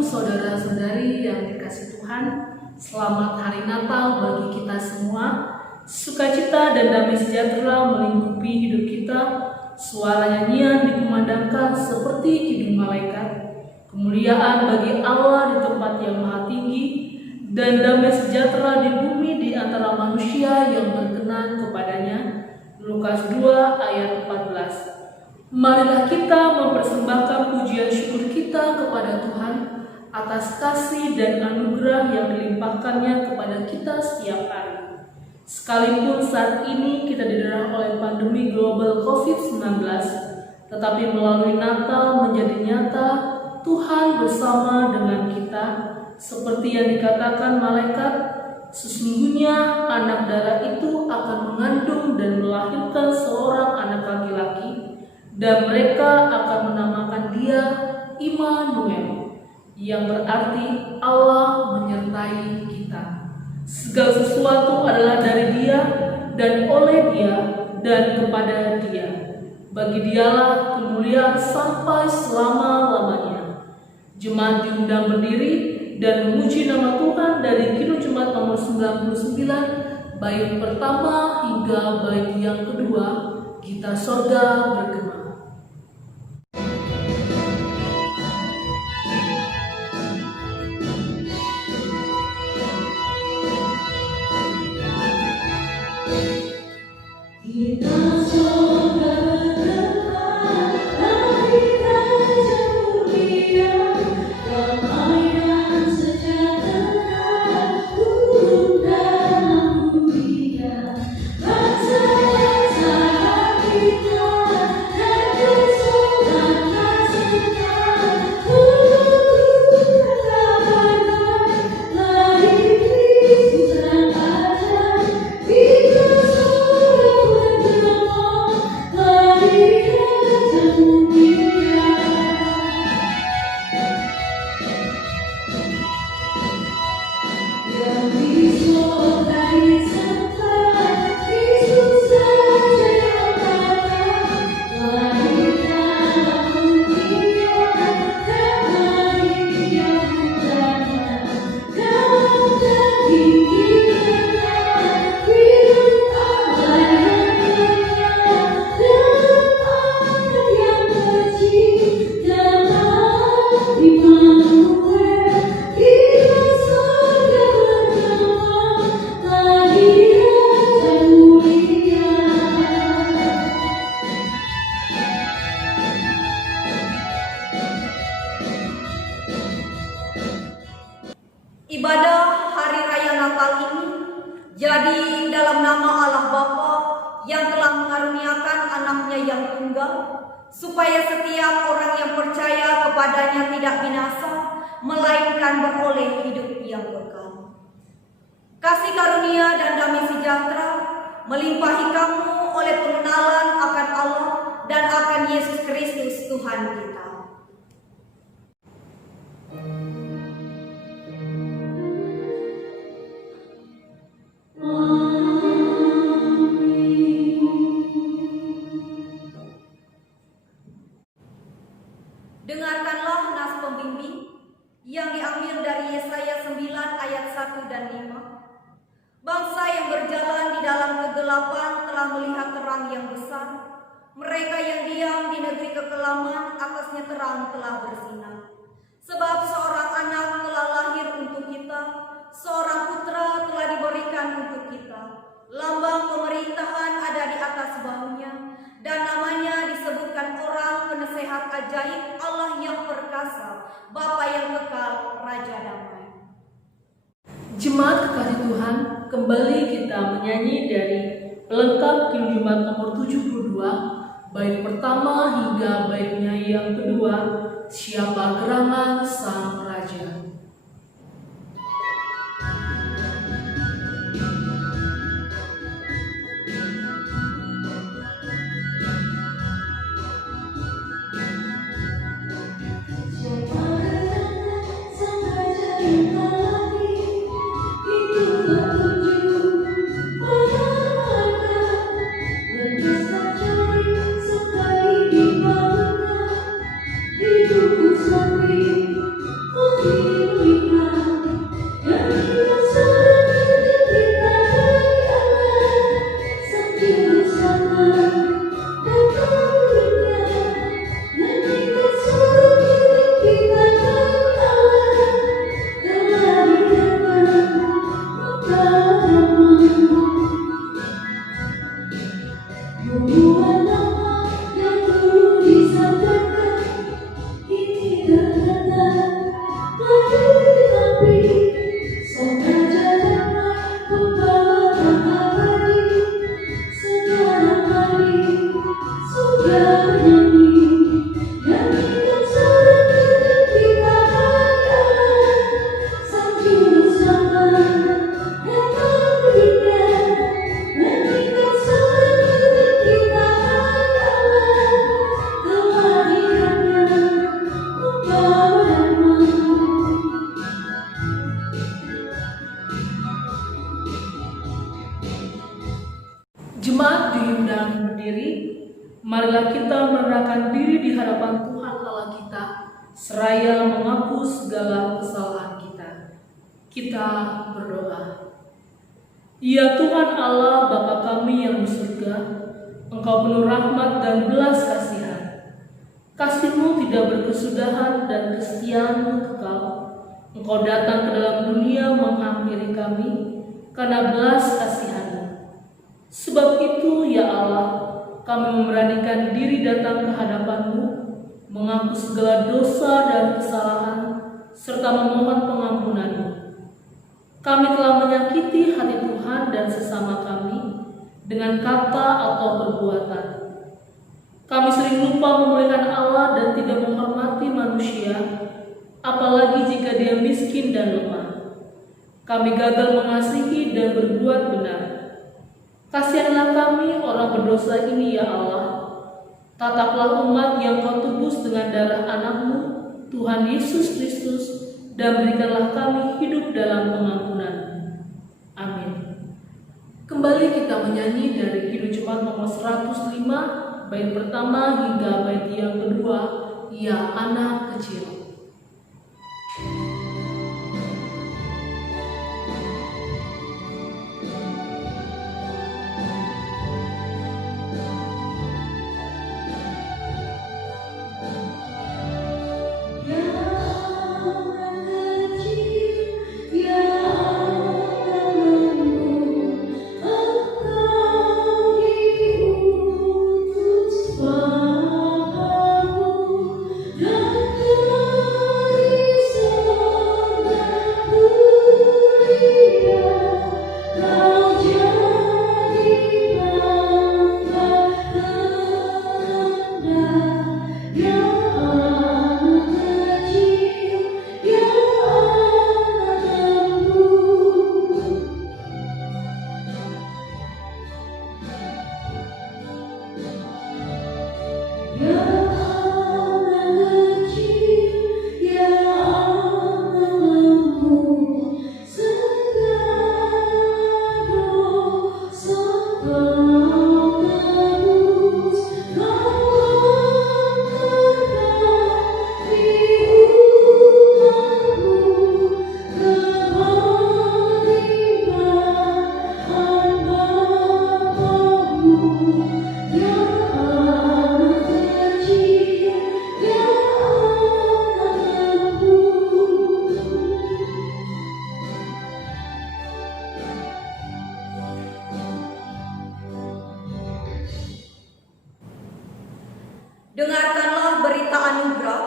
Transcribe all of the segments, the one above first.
saudara-saudari yang dikasihi Tuhan, selamat Hari Natal bagi kita semua. Sukacita dan damai sejahtera melingkupi hidup kita. Suara nyanyian dikumandangkan seperti kidung malaikat. Kemuliaan bagi Allah di tempat yang maha tinggi, dan damai sejahtera di bumi di antara manusia yang berkenan kepadanya. Lukas 2 ayat 14. Marilah kita mempersembahkan pujian syukur kita kepada Tuhan atas kasih dan anugerah yang dilimpahkannya kepada kita setiap hari. Sekalipun saat ini kita didera oleh pandemi global COVID-19, tetapi melalui Natal menjadi nyata Tuhan bersama dengan kita, seperti yang dikatakan malaikat, sesungguhnya anak darah itu akan mengandung dan melahirkan seorang anak laki-laki, dan mereka akan menamakan dia Immanuel, yang berarti Allah menyertai kita. Segala sesuatu adalah dari Dia dan oleh Dia dan kepada Dia. Bagi Dialah kemuliaan sampai selama-lamanya. Jemaat diundang berdiri dan memuji nama Tuhan dari Kidung Jemaat nomor 99, bait pertama hingga bait yang kedua, gitar sorga bergema. Ibadah Hari Raya Natal ini jadi dalam nama Allah Bapa yang telah mengaruniakan anaknya yang tunggal, supaya setiap orang yang percaya kepadanya tidak binasa, melainkan beroleh hidup yang kekal. Kasih karunia dan damai sejahtera melimpahi kamu oleh pengenalan akan Allah dan akan Yesus Kristus Tuhan kita. Dengarkanlah nas pembimbing yang diambil dari Yesaya 9 ayat 1 dan 5. Bangsa yang berjalan di dalam kegelapan telah melihat terang yang besar. Mereka yang diam di negeri kekelaman, atasnya terang telah bersinar. Sebab seorang anak telah lahir untuk kita, seorang putra telah diberikan untuk kita. Lambang pemerintahan ada di atas bahunya, dan namanya disebutkan orang penasehat ajaib, Allah yang perkasa, Bapa yang kekal, Raja damai. Jemaat kekasih Tuhan, kembali kita menyanyi dari pelengkap Kidung Jemaat nomor 72, bait pertama hingga baitnya yang kedua, Siapa Gerangan Sang Raja. Hidupku sendiri Jemaat diundang berdiri, marilah kita merendahkan diri di hadapan Tuhan Allah kita, seraya mengaku segala kesalahan kita. Kita berdoa. Ya Tuhan Allah Bapa kami yang di surga, Engkau penuh rahmat dan belas kasihan. Kasih-Mu tidak berkesudahan dan kesetiaan-Mu kekal. Engkau datang ke dalam dunia menghampiri kami karena belas kasihan-Mu. Sebab itu, ya Allah, kami memberanikan diri datang ke hadapan-Mu, mengaku segala dosa dan kesalahan, serta memohon pengampunan-Mu. Kami telah menyakiti hati Tuhan dan sesama kami dengan kata atau perbuatan. Kami sering lupa memuliakan Allah dan tidak menghormati manusia, apalagi jika dia miskin dan lemah. Kami gagal mengasihi dan berbuat benar. Kasihanlah kami orang berdosa ini, ya Allah. Tataplah umat yang Kau tebus dengan darah anak-Mu, Tuhan Yesus Kristus, dan berikanlah kami hidup dalam pengampunan. Amin. Kembali kita menyanyi dari Kidung Jemaat nomor 105, bait pertama hingga bait yang kedua, Ya Anak Kecil. Dengarkanlah berita anugerah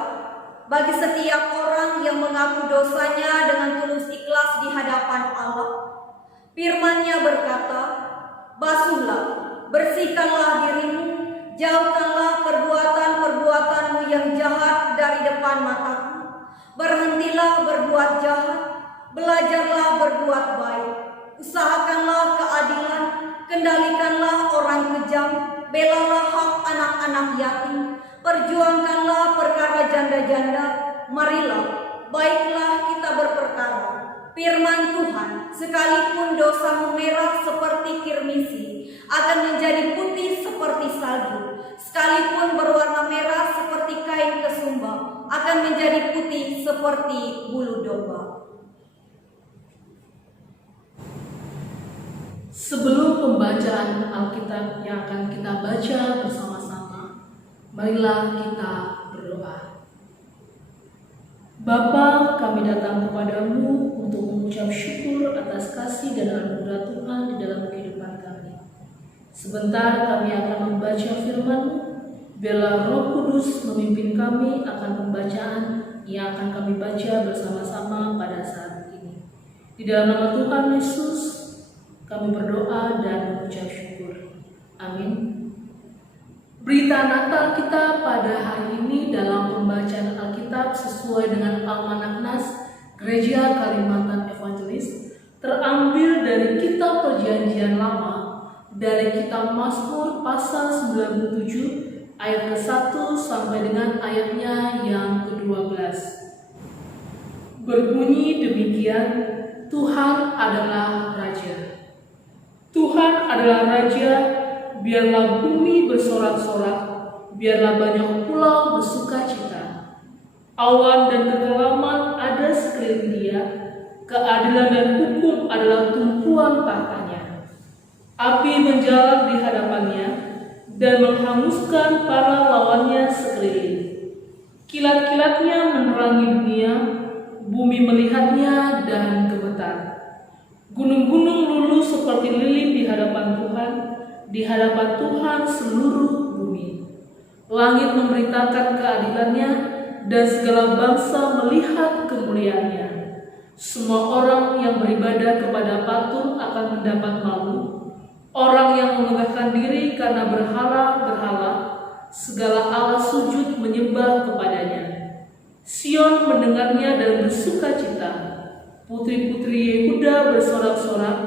bagi setiap orang yang mengaku dosanya dengan tulus ikhlas di hadapan Allah. Firman-Nya berkata, basuhlah, bersihkanlah dirimu, jauhkanlah perbuatan-perbuatanmu yang jahat dari depan mataku. Berhentilah berbuat jahat, belajarlah berbuat baik, usahakanlah keadilan, kendalikanlah orang kejam, belalah hak anak-anak yatim, perjuangkanlah perkara janda-janda. Marilah, baiklah kita berperkara. Firman Tuhan, sekalipun dosamu merah seperti kirmisi, akan menjadi putih seperti salju. Sekalipun berwarna merah seperti kain kesumba, akan menjadi putih seperti bulu domba. Sebelum pembacaan Alkitab yang akan kita baca bersama-sama, marilah kita berdoa. Bapa, kami datang kepadamu untuk mengucap syukur atas kasih dan anugerah Tuhan di dalam kehidupan kami. Sebentar kami akan membaca firman-Mu, biarlah Roh Kudus memimpin kami akan pembacaan yang akan kami baca bersama-sama pada saat ini. Di dalam nama Tuhan Yesus, kami berdoa dan mengucap syukur. Amin. Berita Natal kita pada hari ini dalam pembacaan Alkitab sesuai dengan Almanak Nas Gereja Kalimantan Evangelis terambil dari Kitab Perjanjian Lama, dari Kitab Mazmur pasal 97 ayat ke-1 sampai dengan ayatnya yang ke-12. Berbunyi demikian, Tuhan adalah Raja. Tuhan adalah Raja, biarlah bumi bersorak-sorak, biarlah banyak pulau bersukacita. Awan dan kegelapan ada sekeliling dia, keadilan dan hukum adalah tumpuan tahtanya. Api menjalar di hadapannya dan menghanguskan para lawannya sekeliling. Kilat-kilatnya menerangi dunia, bumi melihatnya dan gemetar. Gunung-gunung luluh seperti lilin di hadapan Tuhan seluruh bumi. Langit memberitakan keadilannya dan segala bangsa melihat kemuliaannya. Semua orang yang beribadah kepada patung akan mendapat malu. Orang yang memegahkan diri karena berhala-berhala, segala Allah sujud menyembah kepadanya. Sion mendengarnya dan bersukacita. Putri-putri Yehuda bersorak-sorak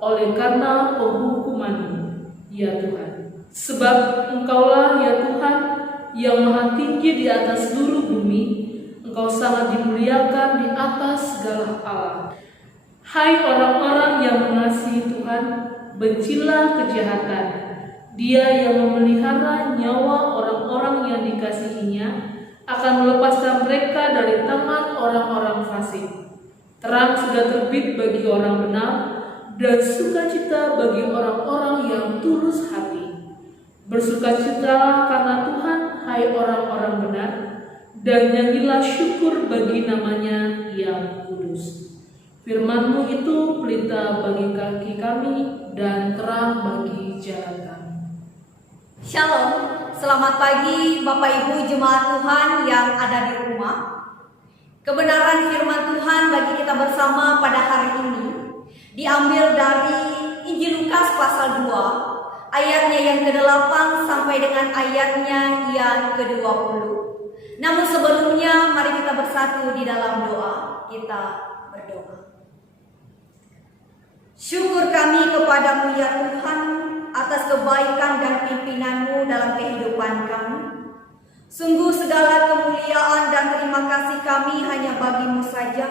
oleh karena penghukuman-Mu, ya Tuhan. Sebab Engkaulah ya Tuhan yang maha tinggi di atas seluruh bumi. Engkau sangat dimuliakan di atas segala Allah. Hai orang-orang yang mengasihi Tuhan, bencilah kejahatan. Dia yang memelihara nyawa orang-orang yang dikasihinya akan melepaskan mereka dari tangan orang-orang fasik. Terang sudah terbit bagi orang benar dan sukacita bagi orang-orang yang tulus hati. Bersukacitalah karena Tuhan, hai orang-orang benar, dan nyanyilah syukur bagi namanya yang kudus. Firman-Mu itu pelita bagi kaki kami dan terang bagi jalan kami. Shalom, selamat pagi Bapak Ibu Jemaat Tuhan yang ada di rumah. Kebenaran firman Tuhan bagi kita bersama pada hari ini diambil dari Injil Lukas pasal 2, ayatnya yang ke-8 sampai dengan ayatnya yang ke-20. Namun sebelumnya mari kita bersatu di dalam doa. Kita berdoa. Syukur kami kepadamu ya Tuhan atas kebaikan dan pimpinanmu dalam kehidupan kami. Sungguh segala kemuliaan dan terima kasih kami hanya bagi-Mu saja.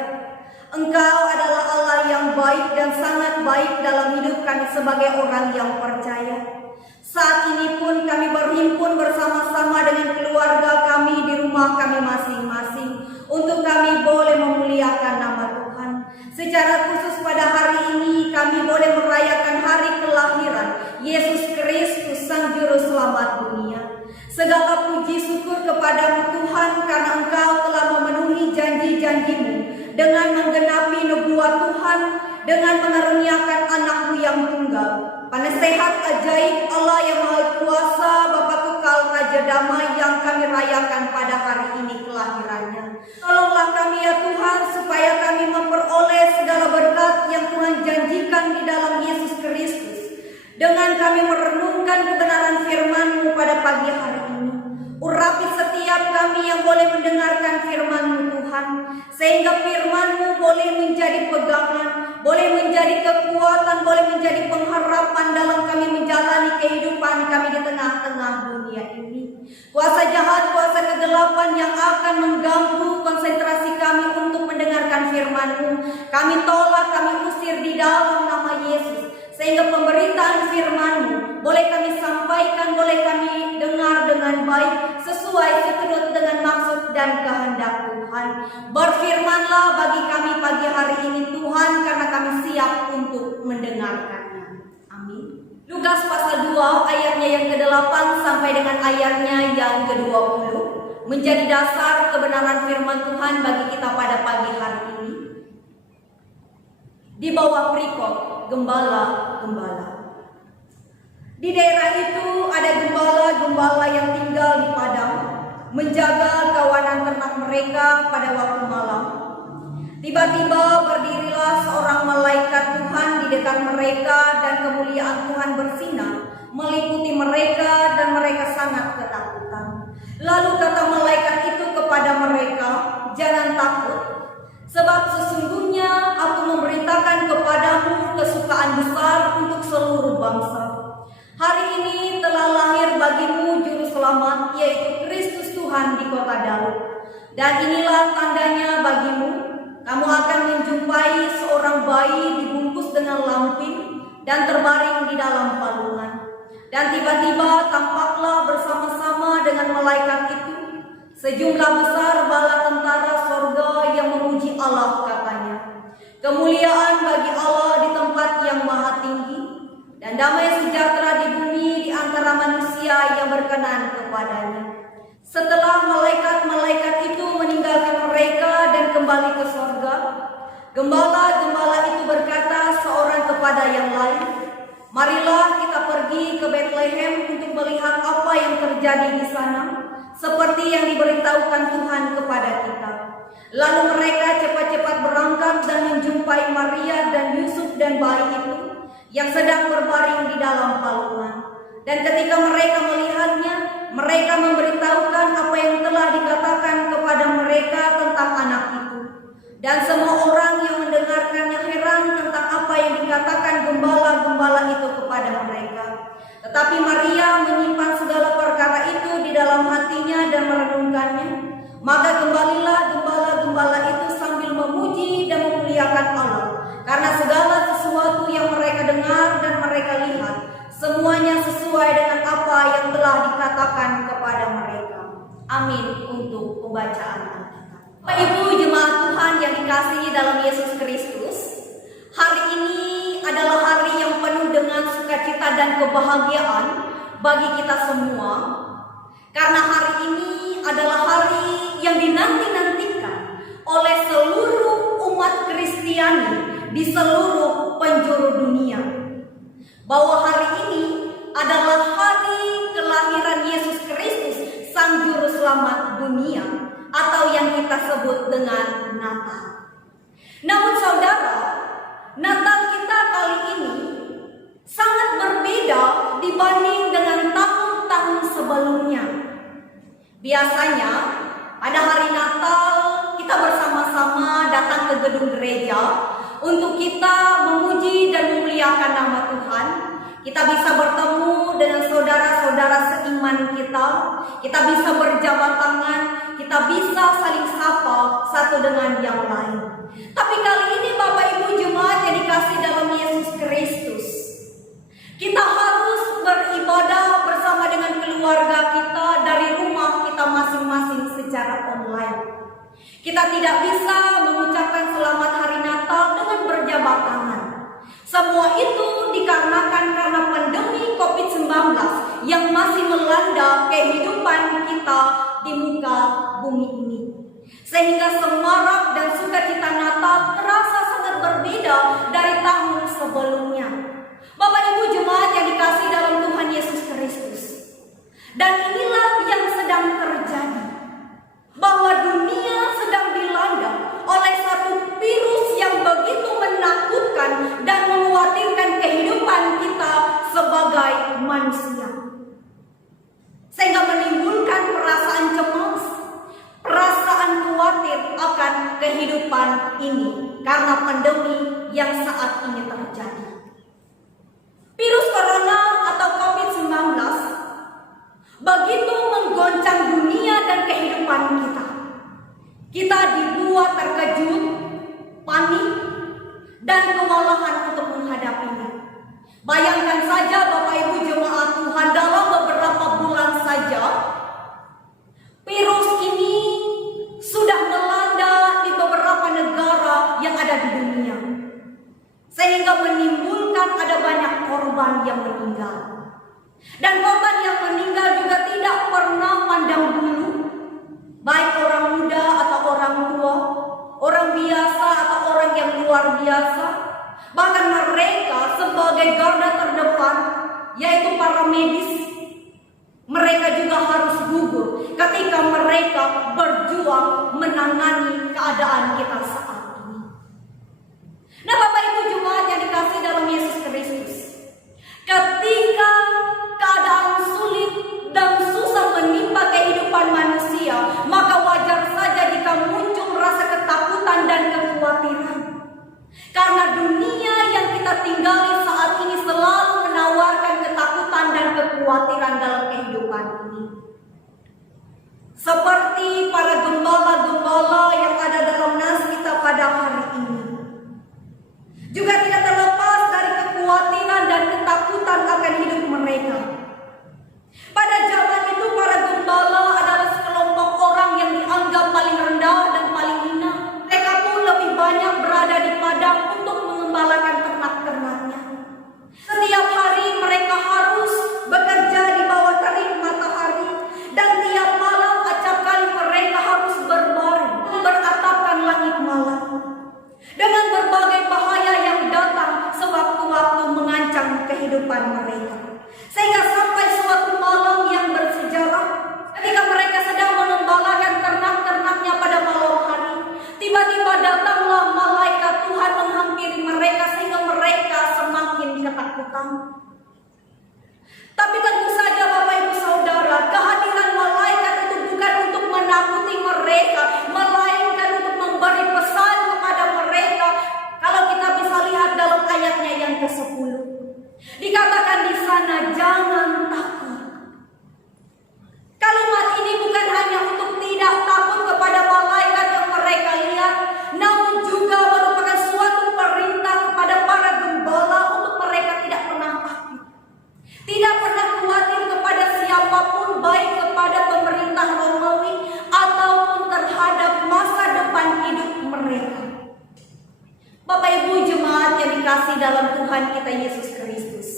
Engkau adalah Allah yang baik dan sangat baik dalam hidup kami sebagai orang yang percaya. Saat ini pun kami berhimpun bersama-sama dengan keluarga kami di rumah kami masing-masing untuk kami boleh memuliakan nama Tuhan. Secara khusus pada hari ini kami boleh merayakan hari kelahiran Yesus Kristus Sang Juru Selamat dunia. Segala puji syukur kepadamu Tuhan karena Engkau telah memenuhi janji-janji-Mu dengan menggenapi nubuat Tuhan, dengan mengaruniakan anak-Mu yang tunggal, penasehat ajaib Allah yang Maha Kuasa, Bapa Kekal Raja Damai yang kami rayakan pada hari ini kelahirannya. Tolonglah kami ya Tuhan supaya kami memperoleh segala berkat yang Tuhan janjikan di dalam Yesus Kristus. Dengan kami merenungkan kebenaran firman-Mu pada pagi hari ini, urapi setiap kami yang boleh mendengarkan firman-Mu Tuhan, sehingga firman-Mu boleh menjadi pegangan, boleh menjadi kekuatan, boleh menjadi pengharapan dalam kami menjalani kehidupan kami di tengah-tengah dunia ini. Kuasa jahat, kuasa kegelapan yang akan mengganggu konsentrasi kami untuk mendengarkan firman-Mu, kami tolak, kami usir di dalam nama Yesus. Sehingga pemberitaan firman-Mu boleh kami sampaikan, boleh kami dengar dengan baik, sesuai seturut dengan maksud dan kehendak Tuhan. Berfirmanlah bagi kami pagi hari ini Tuhan, karena kami siap untuk mendengarkannya. Amin. Lukas pasal 2 ayatnya yang ke-8 sampai dengan ayatnya yang ke-20 menjadi dasar kebenaran firman Tuhan bagi kita pada pagi hari ini. Di bawah perikop gembala-gembala. Di daerah itu ada gembala-gembala yang tinggal di padang, menjaga kawanan ternak mereka pada waktu malam. Tiba-tiba berdirilah seorang malaikat Tuhan di dekat mereka dan kemuliaan Tuhan bersinar meliputi mereka dan mereka sangat ketakutan. Lalu kata malaikat itu kepada mereka, "Jangan takut, sebab sesungguhnya aku memberitakan kepadamu kesukaan besar untuk seluruh bangsa. Hari ini telah lahir bagimu Juru Selamat, yaitu Kristus Tuhan di kota Daud. Dan inilah tandanya bagimu, kamu akan menjumpai seorang bayi dibungkus dengan lampin dan terbaring di dalam palungan." Dan tiba-tiba tampaklah bersama-sama dengan malaikat itu sejumlah besar bala tentara sorga yang memuji Allah, katanya. Kemuliaan bagi Allah di tempat yang maha tinggi, dan damai sejahtera di bumi di antara manusia yang berkenan kepadanya. Setelah malaikat-malaikat itu meninggalkan mereka dan kembali ke sorga, gembala-gembala itu berkata seorang kepada yang lain, "Marilah kita pergi ke Bethlehem untuk melihat apa yang terjadi di sana, seperti yang diberitahukan Tuhan kepada kita." Lalu mereka cepat-cepat berangkat dan menjumpai Maria dan Yusuf dan bayi itu yang sedang berbaring di dalam palungan. Dan ketika mereka melihatnya, mereka memberitahukan apa yang telah dikatakan kepada mereka tentang anak itu. Dan semua orang yang mendengarkannya heran tentang apa yang dikatakan gembala-gembala itu kepada mereka. Tetapi Maria menyimpan segala perkara itu di dalam hatinya dan merenungkannya. Maka kembalilah gembala-gembala itu sambil memuji dan memuliakan Allah, karena segala sesuatu yang mereka dengar dan mereka lihat, semuanya sesuai dengan apa yang telah dikatakan kepada mereka. Amin untuk pembacaan Alkitab. Bapak Ibu jemaat Tuhan yang dikasihi dalam Yesus Kristus, hari ini adalah hari yang penuh dengan sukacita dan kebahagiaan bagi kita semua, karena hari ini adalah hari yang dinanti-nantikan oleh seluruh umat Kristiani di seluruh penjuru dunia. Bahwa hari ini adalah hari kelahiran Yesus Kristus, Sang Juru Selamat dunia, atau yang kita sebut dengan Natal. Namun saudara, Natal kita kali ini sangat berbeda dibanding dengan tahun-tahun sebelumnya. Biasanya pada hari Natal kita bersama-sama datang ke gedung gereja untuk kita memuji dan memuliakan nama Tuhan. Kita bisa bertemu dengan saudara-saudara seiman kita. Kita bisa berjabat tangan. Kita bisa saling sapa satu dengan yang lain. Tapi kali ini Bapak Ibu jemaat yang dikasihi dalam Yesus Kristus, kita harus beribadah bersama dengan keluarga kita dari rumah kita masing-masing secara online. Kita tidak bisa mengucapkan selamat hari Natal dengan berjabat tangan. Semua itu dikarenakan karena pandemi COVID-19 yang masih melanda kehidupan kita di muka bumi ini. Sehingga semarak dan sukacita Natal terasa sangat berbeda dari tahun sebelumnya. Bapak Ibu jemaat yang dikasihi dalam Tuhan Yesus Kristus. Dan inilah yang sedang terjadi. Bahwa dunia sedang dilanda oleh satu virus yang begitu menakutkan dan mengkhawatirkan kehidupan kita sebagai manusia. Sehingga menimbulkan perasaan cemas, perasaan khawatir akan kehidupan ini karena pandemi yang saat ini terjadi. Virus corona atau COVID-19 begitu menggoncang dunia dan kehidupan kita. Kita dibuat terkejut, panik, dan kewalahan untuk menghadapinya. Bayangkan saja Bapak Ibu jemaat Tuhan, dalam beberapa bulan saja virus ini sudah melanda di beberapa negara yang ada di dunia. Sehingga menimbulkan ada banyak korban yang meninggal. Dan korban yang meninggal juga tidak pernah pandang bulu, baik orang muda atau orang tua, orang biasa atau orang yang luar biasa. Bahkan mereka sebagai garda terdepan, yaitu para medis, mereka juga harus gugur ketika mereka berjuang menangani keadaan kita saat ini. Nah Bapak Ibu jemaat yang dikasihi dalam Yesus Kristus, ketika keadaan sulit dan susah menimpa kehidupan manusia, maka wajar saja jika muncul rasa ketakutan dan kekhawatiran. Karena dunia yang kita tinggali saat ini selalu menawarkan ketakutan dan kekhawatiran dalam kehidupan ini. Seperti para gembala-gembala yang ada dalam nas kita pada hari ini. Juga tidak terlepas dari kekhawatiran dan ketakutan akan hidup mereka. kehidupan mereka. Sehingga sampai suatu malam yang bersejarah, ketika mereka sedang mengembalakan ternak-ternaknya pada malam hari, tiba-tiba datanglah malaikat Tuhan menghampiri mereka sehingga mereka semakin ketakutan. Tapi tentu saja Bapak Ibu Saudara, kehadiran malaikat itu bukan untuk menakuti mereka, melainkan untuk memberi pesan kepada mereka. Kalau kita bisa lihat dalam ayatnya yang ke-10, dikatakan di sana, jangan takut. Kalimat ini bukan hanya untuk tidak takut kepada malaikat yang mereka lihat, namun juga merupakan suatu perintah kepada para gembala untuk mereka tidak pernah takut, tidak pernah khawatir kepada siapapun, baik kepada pemerintah Romawi ataupun terhadap masa depan hidup mereka. Bapak Ibu jemaat yang dikasihi dalam Tuhan kita Yesus Kristus,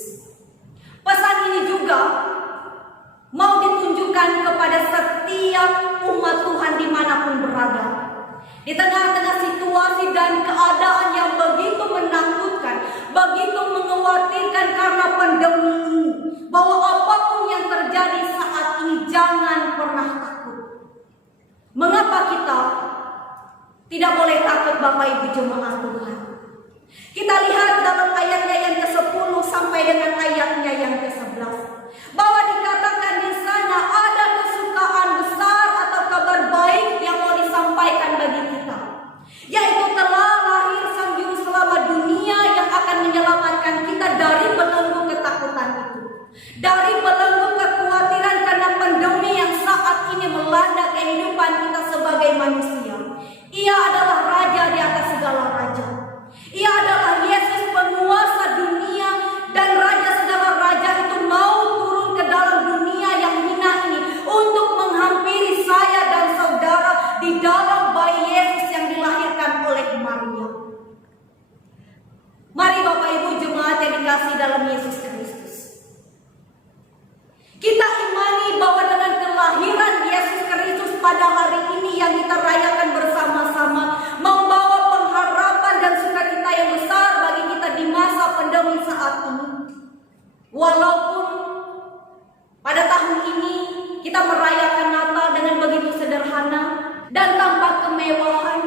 pesan ini juga mau ditunjukkan kepada setiap umat Tuhan dimanapun berada. Di tengah-tengah situasi dan keadaan yang begitu menakutkan, begitu mengkhawatirkan karena pandemi ini, bahwa apapun yang terjadi saat ini jangan pernah takut. Mengapa kita tidak boleh takut Bapak Ibu jemaat Tuhan? Kita lihat dalam ayatnya yang ke-10 sampai dengan ayatnya yang ke-11, bahwa dikatakan di sana ada kesukaan besar atau kabar baik yang mau disampaikan bagi kita, yaitu telah lahir Sang Juru Selamat dunia yang akan menyelamatkan kita dari belenggu ketakutan itu, dari belenggu kekhawatiran karena pandemi yang saat ini melanda kehidupan kita sebagai manusia. Ia adalah Raja di atas segala raja. Ia adalah Yesus penguasa dunia, dan Raja segala raja itu mau turun ke dalam dunia yang hina ini untuk menghampiri saya dan saudara di dalam bayi Yesus yang dilahirkan oleh Maria. Mari Bapak Ibu jemaat yang dikasihi dalam Yesus Kristus, kita imani bahwa dengan kelahiran Yesus Kristus pada hari ini yang kita rayakan bersama-sama membawa pengharapan dan sukacita yang besar bagi kita di masa pandemi saat ini. Walaupun pada tahun ini kita merayakan Natal dengan begitu sederhana dan tanpa kemewahan,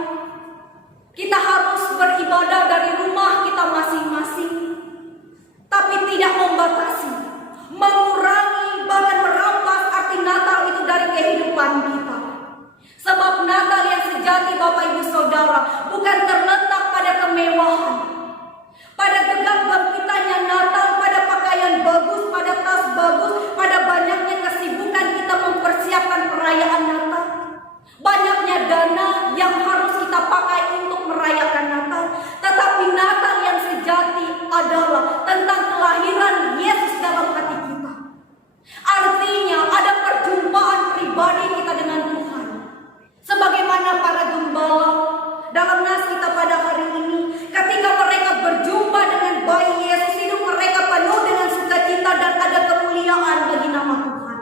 kita harus beribadah dari rumah kita masing-masing, tapi tidak membatasi, mengurangi, bahkan merampas arti Natal itu dari kehidupan kita. Sebab Natal yang sejati Bapak Ibu Saudara bukan terletak pada kemewahan, pada gegap gempitanya Natal, pada pakaian bagus, pada tas bagus, pada banyaknya kesibukan kita mempersiapkan perayaan Natal, banyaknya dana yang harus kita pakai untuk merayakan Natal. Tetapi Natal yang sejati adalah tentang kelahiran Yesus dalam hati kita. Artinya ada perjumpaan pribadi kita dengan Tuhan. Sebagaimana para gembala dalam nas kita pada hari ini, ketika mereka berjumpa dengan bayi Yesus, hidup mereka penuh dengan sukacita dan ada kemuliaan bagi nama Tuhan.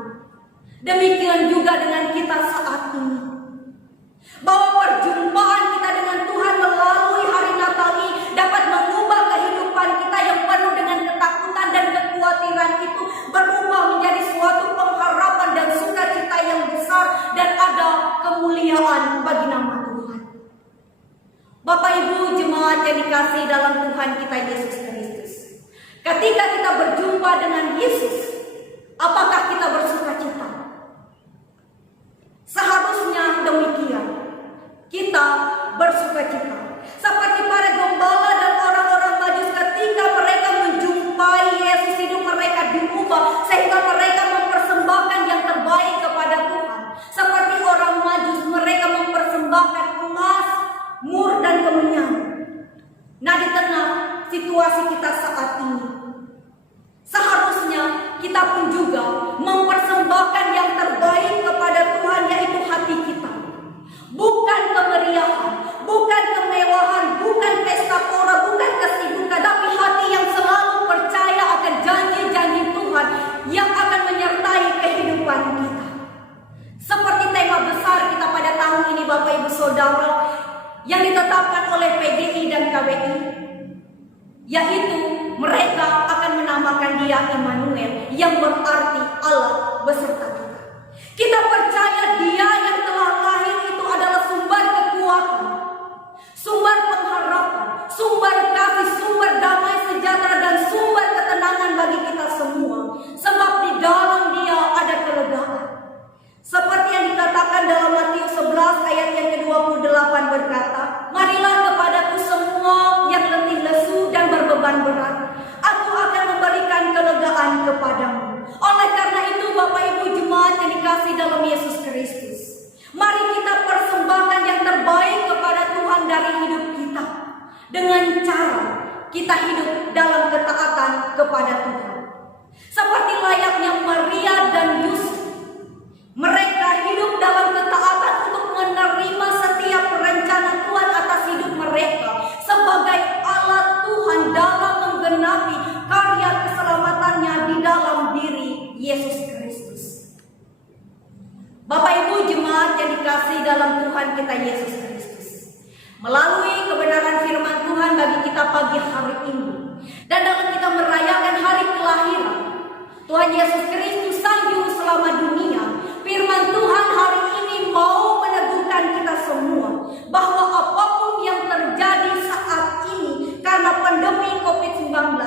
Demikian juga dengan kita saat ini, bahwa perjumpaan kita dengan Tuhan melalui hari Natal ini dapat mengubah kehidupan kita yang penuh dengan ketakutan dan kekhawatiran itu berubah menjadi suatu pengharapan dan sukacita yang besar, dan ada kemuliaan bagi nama Tuhan. Bapak Ibu jemaat yang dikasihi dalam Tuhan kita Yesus Kristus, ketika kita berjumpa dengan Yesus, apakah kita bersukacita? Seharusnya demikian, kita bersukacita. Seperti para gembala dan orang-orang Majus ketika mereka menjumpai Yesus, hidup mereka diubah sehingga mereka mempersembahkan yang terbaik kepada Tuhan. Seperti orang Majus, mereka mempersembahkan emas, mur dan kemenyan. Nah, di tengah situasi kita saat ini, seharusnya kita pun juga mempersembahkan yang terbaik kepada Tuhan, yaitu hati kita. Bukan kemeriahan, bukan kemewahan, bukan pesta pora, bukan kesibukan, tapi hati yang selalu percaya akan janji-janji Tuhan yang akan menyertai kehidupan kita. Seperti tema besar kita pada tahun ini Bapak Ibu Saudara, yang ditetapkan oleh PGI dan KBI, yaitu mereka akan menamakan Dia Immanuel, yang berarti Allah beserta kita. Kita percaya Dia yang telah lahir itu adalah sumber kekuatan, sumber pengharapan, sumber kasih, sumber damai sejahtera, dan sumber ketenangan bagi kita semua. Sebab di dalam Dia ada kelegaan. Seperti yang dikatakan dalam Matius 11 ayat yang ke-28 berkata, "Marilah kepadaku semua yang letih lesu dan berbeban berat, aku akan memberikan kelegaan kepadamu." Oleh karena itu Bapak Ibu jemaat yang dikasihi dalam Yesus Kristus, mari kita persembahkan yang terbaik kepada Tuhan dari hidup kita, dengan cara kita hidup dalam ketaatan kepada Tuhan. Seperti layaknya Maria dan Yusuf, mereka hidup dalam ketaatan untuk menerima setiap rencana Tuhan atas hidup mereka sebagai alat Tuhan dalam menggenapi karya keselamatannya di dalam diri Yesus Kristus. Bapak Ibu jemaat yang dikasihi dalam Tuhan kita Yesus Kristus, melalui kebenaran firman Tuhan bagi kita pagi hari ini, dan dalam kita merayakan hari kelahiran Tuhan Yesus Kristus Sang Juru Selamat dunia, firman Tuhan hari ini mau meneguhkan kita semua bahwa apapun yang terjadi saat ini karena pandemi COVID-19,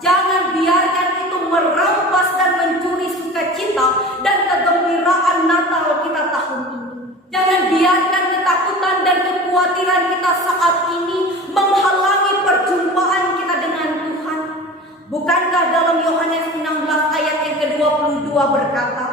jangan biarkan itu merampas dan mencuri sukacita dan kegembiraan Natal kita tahun ini. Jangan biarkan ketakutan dan kekhawatiran kita saat ini menghalangi perjumpaan kita dengan Tuhan. Bukankah dalam Yohanes 16 ayat yang ke-22 berkata,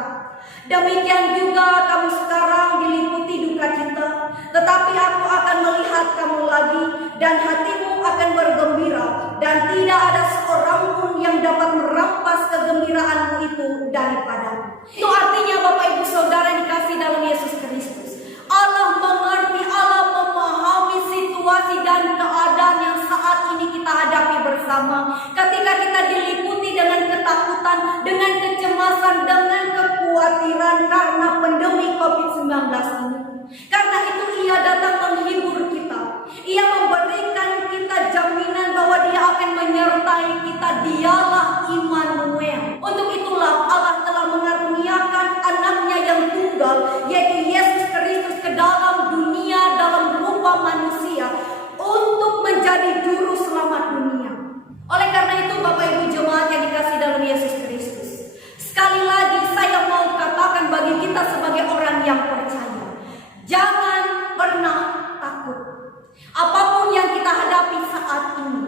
"Demikian juga kamu sekarang diliputi duka cita, tetapi aku akan melihat kamu lagi dan hatimu akan bergembira, dan tidak ada seorang pun yang dapat merampas kegembiraanmu itu daripadamu." Itu artinya Bapak Ibu Saudara dikasih dalam Yesus Kristus, Allah mengerti, Allah memahami situasi dan keadaan yang saat ini kita hadapi bersama. Ketika kita diliputi dengan ketakutan, dengan kecemasan, dengan kekhawatiran karena pandemi COVID-19 ini. Karena itu Ia datang menghibur kita. Ia memberikan kita jaminan bahwa Dia akan menyertai kita. Dialah Immanuel. Untuk itulah Allah telah mengaruniakan anaknya yang tunggal, yaitu Yesus Kristus, ke dalam dunia dalam rupa manusia untuk menjadi juru selamat dunia. Oleh karena itu Bapak Ibu jemaat yang dikasihi dalam Yesus Kristus, sekali lagi saya mau katakan bagi kita sebagai orang yang percaya, jangan pernah takut apapun yang kita hadapi saat ini.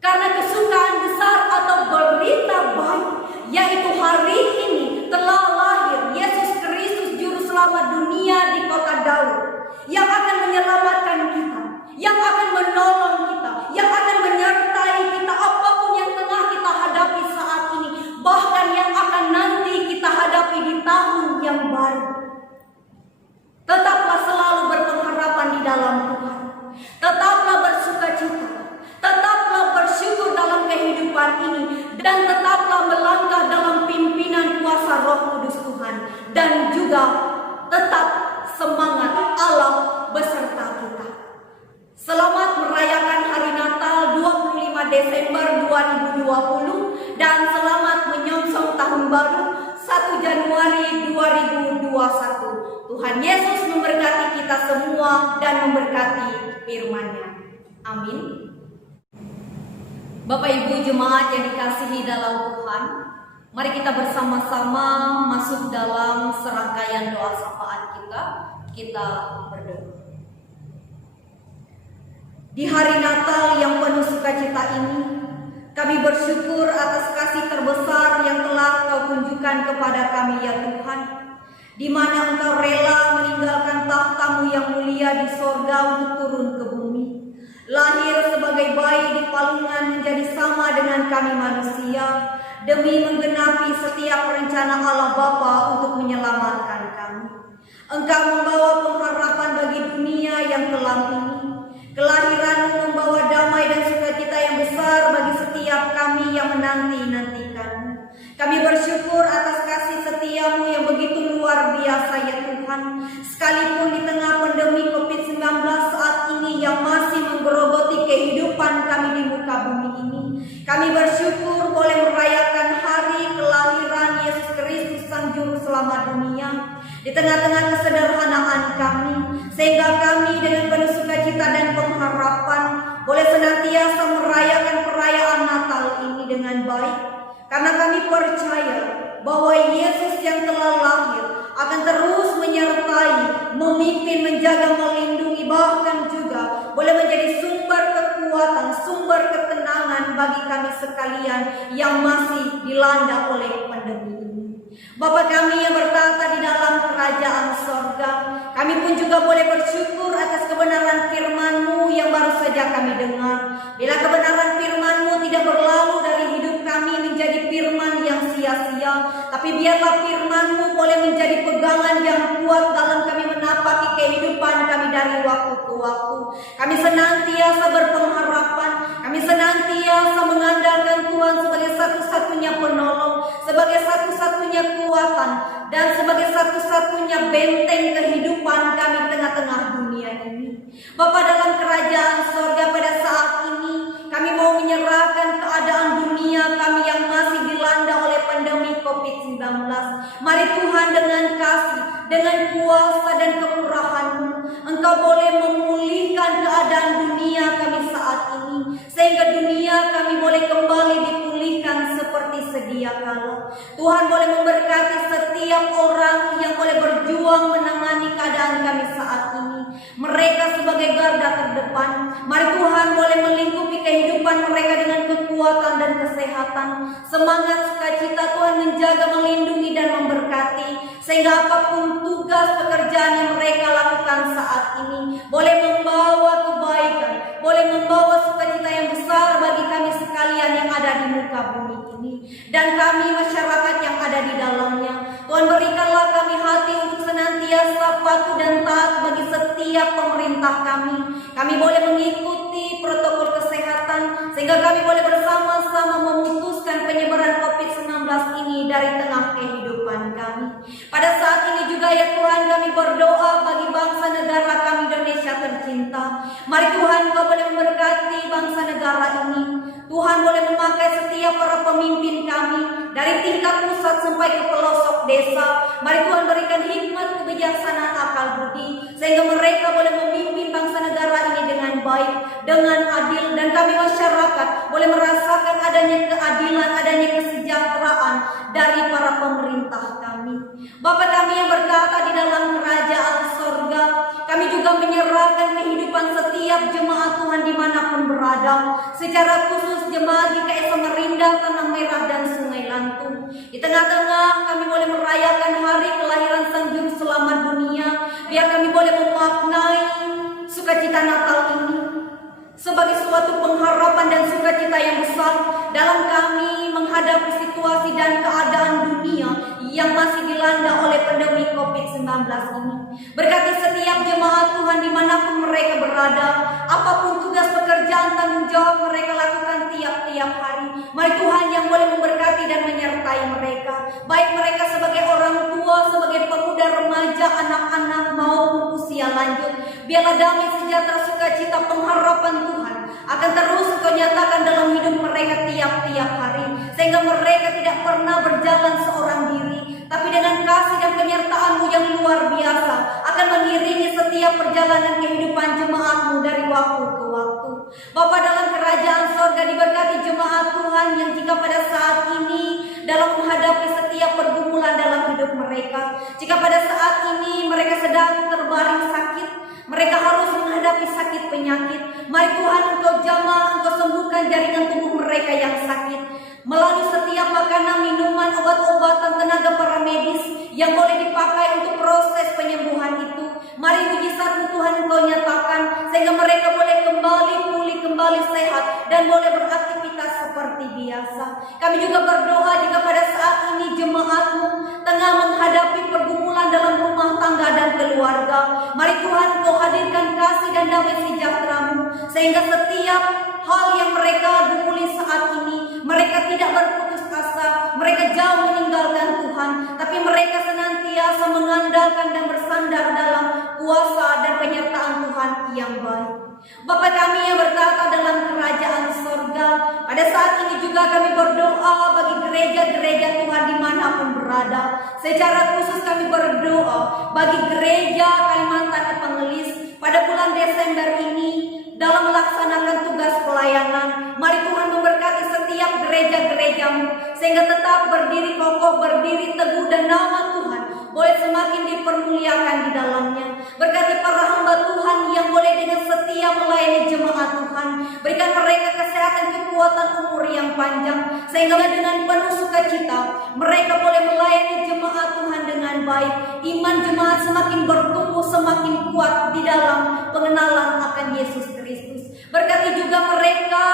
Karena kesukaan besar atau berita baik, yaitu hari ini telah lahir Yesus Kristus Juru Selamat dunia di kota Daud, yang akan menyelamatkan kita, yang akan menolong kita, yang akan menyertai kita apapun yang tengah kita hadapi saat ini, bahkan yang akan nanti kita hadapi di tahun yang baru. Tetaplah selalu berpengharapan di dalam Tuhan. Tetaplah bersukacita. Tetaplah bersyukur dalam kehidupan ini. Dan tetaplah melangkah dalam pimpinan kuasa Roh Kudus Tuhan. Dan juga tetap semangat Allah beserta kita. Selamat merayakan hari Natal 25 Desember 2020. Dan selamat menyongsong tahun baru 1 Januari 2021. Tuhan Yesus memberkati kita semua dan memberkati firman-Nya. Amin. Bapak Ibu jemaat yang dikasihi dalam Tuhan, mari kita bersama-sama masuk dalam serangkaian doa syafaat kita. Kita berdoa. Di hari Natal yang penuh sukacita ini, kami bersyukur atas kasih terbesar yang telah Kau tunjukkan kepada kami ya Tuhan, di mana Engkau rela meninggalkan tahta-Mu yang mulia di sorga untuk turun ke bumi, lahir sebagai bayi di palungan menjadi sama dengan kami manusia, demi menggenapi setiap rencana Allah Bapa untuk menyelamatkan kami. Engkau membawa pengharapan bagi dunia yang kelam ini. Kelahiran-Mu membawa damai dan sukacita yang besar bagi setiap kami yang menanti-nantikan. Kami bersyukur atas kasih setia-Mu yang begitu luar biasa ya Tuhan. Sekalipun di tengah pandemi COVID-19 saat ini yang masih menggerogoti kehidupan kami di muka bumi ini, kami bersyukur boleh merayakan dunia, di tengah-tengah kesederhanaan kami, sehingga kami dengan penuh sukacita dan pengharapan boleh senantiasa merayakan perayaan Natal ini dengan baik, karena kami percaya bahwa Yesus yang telah lahir akan terus menyertai, memimpin, menjaga, melindungi, bahkan juga boleh menjadi sumber kekuatan, sumber ketenangan bagi kami sekalian yang masih dilanda oleh pandemi ini. Bapa kami yang bertata di dalam kerajaan sorga, kami pun juga boleh bersyukur atas kebenaran firman-Mu yang baru saja kami dengar. Bila kebenaran firman-Mu tidak berlalu dari hidup kami menjadi firman yang sia-sia, tapi biarlah firman-Mu boleh menjadi pegangan yang kuat dalam kami menapaki kehidupan kami dari waktu ke waktu. Kami senantiasa berpengharapan, kami senantiasa mengandalkan Tuhan sebagai satu-satunya penolong, sebagai satu-satunya kekuatan, dan sebagai satu-satunya benteng kehidupan kami di tengah-tengah dunia ini. Bapa, dalam kerajaan sorga pada saat ini kami mau menyerahkan keadaan dunia kami yang masih dilanda oleh pandemi COVID-19. Mari Tuhan, dengan kasih, dengan kuasa dan kemurahan-Mu, Engkau boleh memulihkan keadaan dunia kami saat ini, sehingga dunia kami boleh kembali dipulihkan seperti sedia kala. Tuhan boleh memberkati setiap orang yang boleh berjuang menangani keadaan kami saat ini. Mereka sebagai garda terdepan, mari Tuhan boleh melingkupi kehidupan mereka dengan kekuatan dan kesehatan. Semangat sukacita Tuhan menjaga, melindungi dan memberkati, sehingga apapun tugas pekerjaan yang mereka lakukan saat ini boleh membawa kebaikan, boleh membawa sukacita yang besar bagi kami sekalian yang ada di muka bumi ini, dan kami masyarakat yang ada di dalamnya. Tuhan, berikanlah kami hati untuk senantiasa patuh dan taat bagi setiap pemerintah kami. Kami boleh mengikuti protokol kesehatan, sehingga kami boleh bersama-sama memutuskan penyebaran COVID-19 ini dari tengah kehidupan kami. Pada saat ini juga ya Tuhan, kami berdoa bagi bangsa negara kami Indonesia tercinta. Mari Tuhan, Kau boleh memberkati bangsa negara ini. Tuhan boleh memakai setiap para pemimpin kami dari tingkat pusat sampai ke pelosok desa. Mari Tuhan, berikan hikmat, kebijaksanaan, akal budi, sehingga mereka boleh memimpin bangsa negara ini dengan baik, dengan adil, dan kami masyarakat boleh merasakan adanya keadilan, adanya kesejahteraan dari para pemerintah kami. Bapa kami yang bertata di dalam kerajaan sorga, kami juga menyerahkan kehidupan setiap jemaat Tuhan dimanapun berada, secara khusus jemaat di KS Samarinda, Tanah Merah, dan Sungai Lantung. Di tengah-tengah kami boleh merayakan hari kelahiran Sang Juru Selamat dunia. Biar kami boleh memaknai sukacita Natal ini sebagai suatu pengharapan dan sukacita yang besar dalam kami menghadapi situasi dan keadaan dunia yang masih dilanda oleh pandemi COVID-19 ini. Berkati setiap jemaat Tuhan dimanapun mereka berada, apapun tugas pekerjaan tanggung jawab mereka lakukan tiap-tiap hari. Mari Tuhan yang boleh memberkati dan menyertai mereka, baik mereka sebagai orang tua, sebagai pemuda, remaja, anak-anak maupun usia lanjut. Biarlah damai, sejahtera, sukacita, pengharapan Tuhan akan terus Engkau nyatakan dalam hidup mereka tiap-tiap hari, sehingga mereka tidak pernah berjalan seorang diri, tapi dengan kasih dan penyertaan-Mu yang luar biasa akan mengiringi setiap perjalanan kehidupan jemaat-Mu dari waktu ke waktu. Bapa, dalam kerajaan sorga diberkati jemaat Tuhan yang jika pada saat ini dalam menghadapi setiap pergumulan dalam hidup mereka, jika pada saat ini mereka sedang terbaring sakit, mereka harus menghadapi sakit penyakit, mari Tuhan Engkau jamah, Engkau sembuhkan jaringan tubuh mereka yang sakit melalui setiap makanan, minuman, obat-obatan, tenaga para medis yang boleh dipakai untuk proses penyembuhan itu. Mari mujizat Tuhan Engkau nyatakan, sehingga mereka boleh kembali pulih, kembali sehat, dan boleh beraktivitas seperti biasa. Kami juga berdoa jika pada saat ini jemaat-Mu tengah menghadapi pergumulan dalam rumah tangga dan keluarga, mari Tuhan Engkau hadirkan kasih dan damai sejahtera-Mu, sehingga setiap hal yang mereka gumuli saat ini, mereka tidak berputus asa, mereka jauh meninggalkan Tuhan, tapi mereka senantiasa mengandalkan dan bersandar dalam kuasa dan penyertaan Tuhan yang baik. Bapa kami yang bertata dalam kerajaan sorga, pada saat ini juga kami berdoa bagi gereja-gereja Tuhan dimanapun berada. berada. Secara khusus kami berdoa bagi gereja Kalimantan Evangelis pada bulan Desember ini dalam melaksanakan tugas pelayanan. Mari Tuhan memberkati setiap gereja-gerejamu sehingga tetap berdiri kokoh, berdiri teguh, dan nama Tuhan boleh semakin dipermuliakan di dalamnya. Berkati para hamba Tuhan yang boleh dengan setia melayani jemaat Tuhan. Berikan mereka kesehatan, kekuatan, umur yang panjang, sehingga dengan penuh sukacita mereka boleh melayani jemaat Tuhan dengan baik. Iman jemaat semakin bertumbuh, semakin kuat di dalam pengenalan akan Yesus Kristus. Berkati juga mereka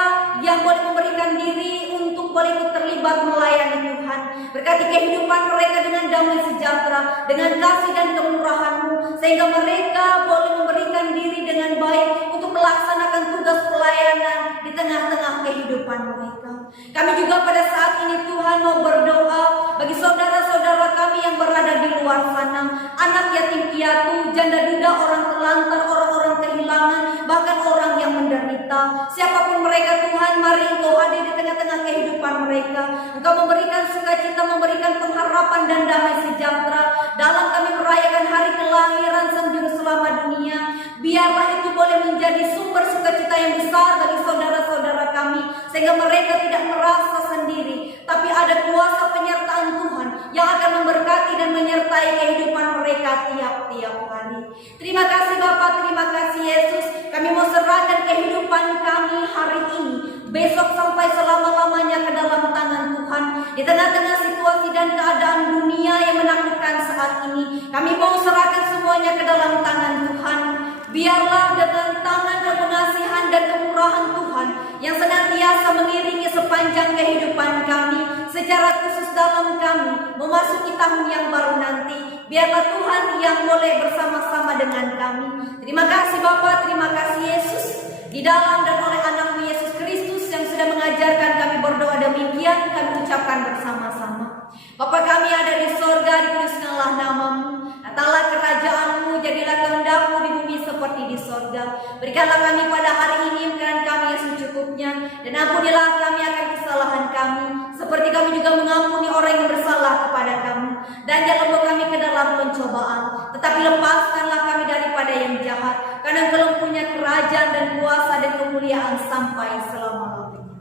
yang boleh memberikan diri untuk boleh ikut terlibat melayani Tuhan. Berkati kehidupan mereka dengan damai sejahtera, dengan kasih dan kemurahan-Mu, sehingga mereka boleh memberikan diri dengan baik untuk melaksanakan tugas pelayanan di tengah-tengah kehidupan mereka. Kami juga pada saat ini Tuhan mau berdoa bagi saudara-saudara kami yang berada di luar sana, anak yatim piatu, janda duda, orang telantar, orang-orang kehilangan, bahkan orang yang menderita. Siapapun mereka Tuhan, mari Engkau hadir di tengah-tengah kehidupan mereka. Engkau memberikan sukacita, memberikan pengharapan dan damai sejahtera dalam kami merayakan hari kelahiran Sang Juru Selamat dunia. Biarlah itu boleh menjadi sumber sukacita yang besar bagi saudara-saudara kami, sehingga mereka tidak merasa sendiri, tapi ada kuasa penyertaan Tuhan yang akan memberkati dan menyertai kehidupan mereka tiap-tiap hari. Terima kasih Bapa, terima kasih Yesus. Kami mau serahkan kehidupan kami hari ini, besok sampai selama-lamanya ke dalam tangan Tuhan. Di tengah-tengah situasi dan keadaan dunia yang menakutkan saat ini, kami mau serahkan semuanya ke dalam tangan Tuhan. Biarlah dengan tangan kepengasihan dan kemurahan Tuhan yang senantiasa mengiringi sepanjang kehidupan kami, secara khusus dalam kami memasuki tahun yang baru nanti. Biarlah Tuhan yang boleh bersama-sama dengan kami. Terima kasih Bapa, terima kasih Yesus, di dalam dan oleh anak-Mu Yesus Kristus yang sudah mengajarkan kami berdoa demikian, kami ucapkan bersama-sama. Bapa kami ada di sorga, dikuduskanlah nama-Mu. Datanglah kerajaan-Mu, jadilah kehendak-Mu di bumi seperti di sorga. Berikanlah kami pada hari ini makanan kami yang secukupnya, dan ampunilah kami akan kesalahan kami, seperti kami juga mengampuni orang yang bersalah kepada kami. Dan jangan bawa kami ke dalam pencobaan, tetapi lepaskanlah kami daripada yang jahat, karena Engkau punya kerajaan dan kuasa dan kemuliaan sampai selama-lamanya.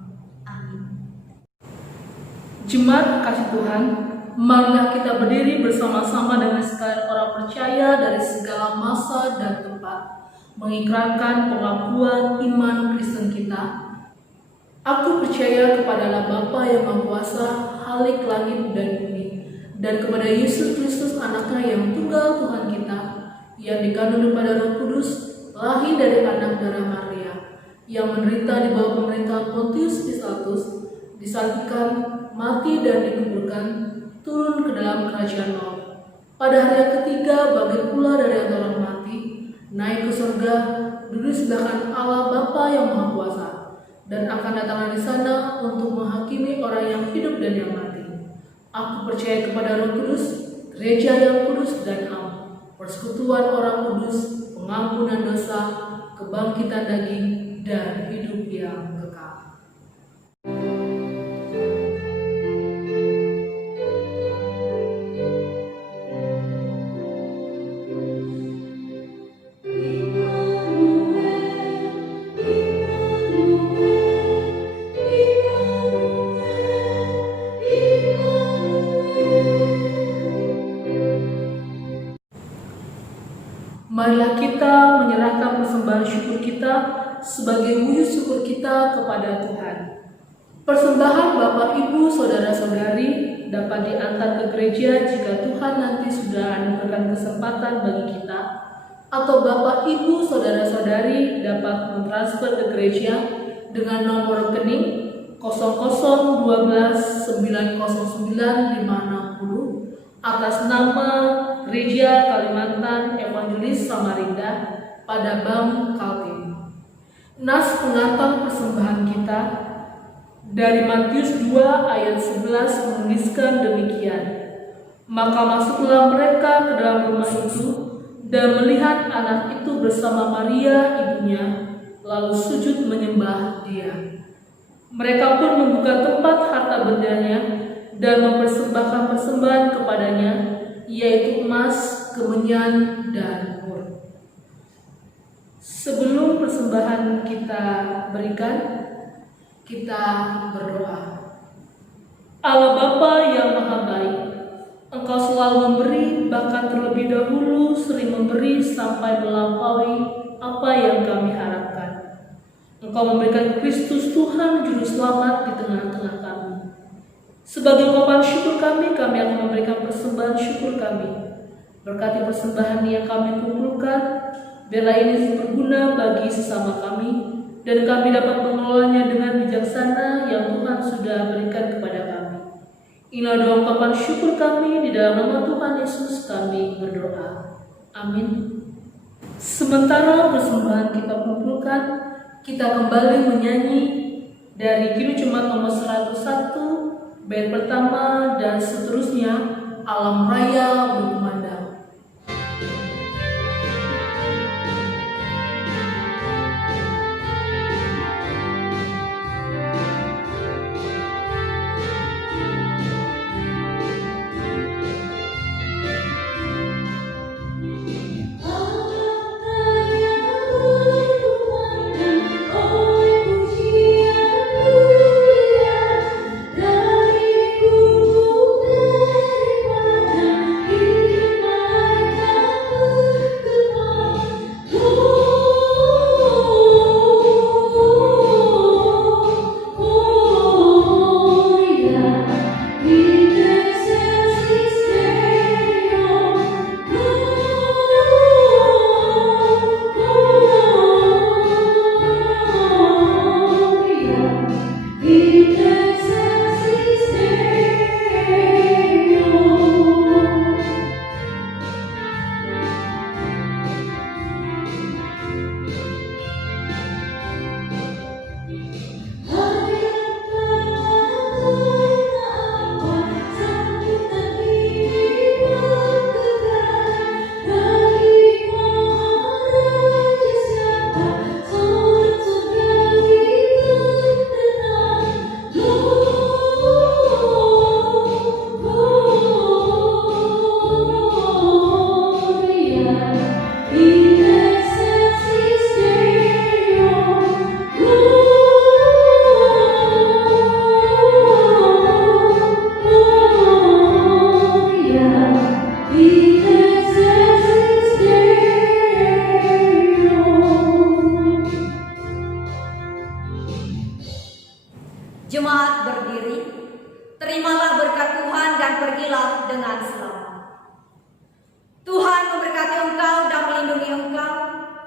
Amin. Jemaat kasih Tuhan, marilah kita berdiri bersama-sama dengan sekalian orang percaya dari segala masa dan tempat, mengikrarkan pengakuan iman Kristen kita. Aku percaya kepada Allah Bapa yang Maha Kuasa, Khalik langit dan bumi, dan kepada Yesus Kristus anaknya yang tunggal Tuhan kita, yang dikandung daripada Roh Kudus, lahir dari anak darah Maria, yang menderita di bawah pemerintahan Pontius Pilatus, disalibkan, mati dan dikuburkan, turun ke dalam kerajaan maut. Pada hari yang ketiga bangkit pula dari antara orang mati, naik ke surga, duduk sebelah kanan Allah Bapa yang Maha Kuasa, dan akan datang di sana untuk menghakimi orang yang hidup dan yang mati. Aku percaya kepada Roh Kudus, gereja yang kudus dan am, persekutuan orang kudus, pengampunan dosa, kebangkitan daging, dan hidup yang kekal. Marilah kita menyerahkan persembahan syukur kita sebagai wujud syukur kita kepada Tuhan. Persembahan Bapak, Ibu, Saudara-saudari dapat diantar ke gereja jika Tuhan nanti sudah anugerahkan kesempatan bagi kita, atau Bapak, Ibu, Saudara-saudari dapat mentransfer ke gereja dengan nomor rekening 0012909560 atas nama Gereja Kalimantan Evangelis Samarinda pada Bank Kaltim. Nas pengantar persembahan kita dari Matius 2 ayat 11 menuliskan demikian. Maka masuklah mereka ke dalam rumah itu dan melihat anak itu bersama Maria ibunya, lalu sujud menyembah dia. Mereka pun membuka tempat harta bendanya dan mempersembahkan persembahan kepadanya, yaitu emas, kemenyan, dan mur. Sebelum persembahan kita berikan, kita berdoa. Allah Bapa yang Maha Baik, Engkau selalu memberi, bahkan terlebih dahulu sering memberi sampai melampaui apa yang kami harapkan. Engkau memberikan Kristus Tuhan Juru Selamat di tengah-tengah kami. Sebagai ungkapan syukur kami akan memberikan persembahan syukur kami. Berkati persembahan yang kami kumpulkan, biarlah ini berguna bagi sesama kami, dan kami dapat mengelolanya dengan bijaksana yang Tuhan sudah berikan kepada kami. Inilah doa ungkapan syukur kami, di dalam nama Tuhan Yesus kami berdoa. Amin. Sementara persembahan kita kumpulkan, kita kembali menyanyi dari Kidung Jemaat nomor 101, bait pertama dan seterusnya, Alam Raya Berkumandang. Jemaat berdiri, terimalah berkat Tuhan dan pergilah dengan selamat. Tuhan memberkati engkau dan melindungi engkau.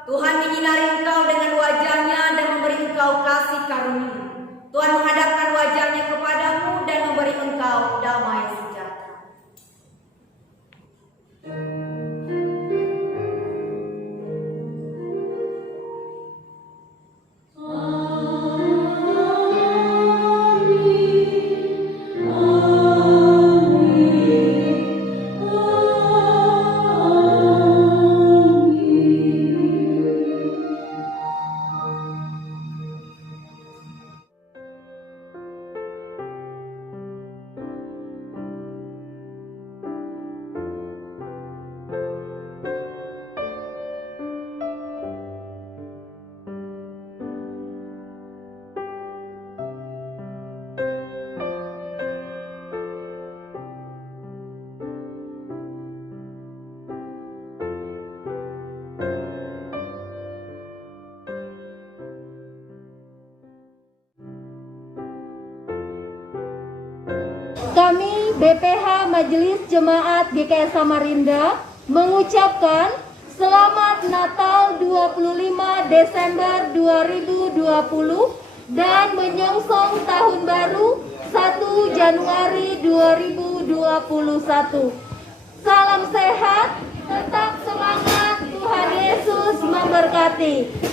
Tuhan menyinari engkau dengan wajahnya dan memberi engkau kasih karunia. Tuhan menghadapkan wajahnya kepadamu dan memberi engkau damai sejahtera. Kami BPH Majelis Jemaat GKS Samarinda mengucapkan Selamat Natal 25 Desember 2020 dan menyongsong Tahun Baru 1 Januari 2021. Salam sehat, tetap semangat, Tuhan Yesus memberkati.